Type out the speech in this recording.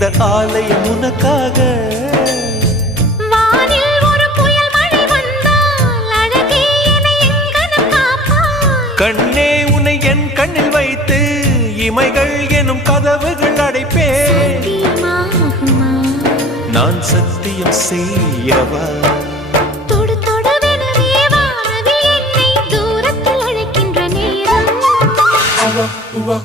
இந்த ஆலயம் உனக்காக. வானில் ஒரு புயல் மழை வந்தால் அழகே என்னை எங்கனம் காப்பாய். கண்ணே உன்னை என் கண்ணில் வைத்து இமைகள் எனும் கதவுகள் அடைப்பேன். சத்தியமாகுமா? நான் சத்தியம் செய்யவா? தொடு தொடுவெனவே வானவில் என்னை தூரத்தில் அழைக்கின்ற நேரம். உவா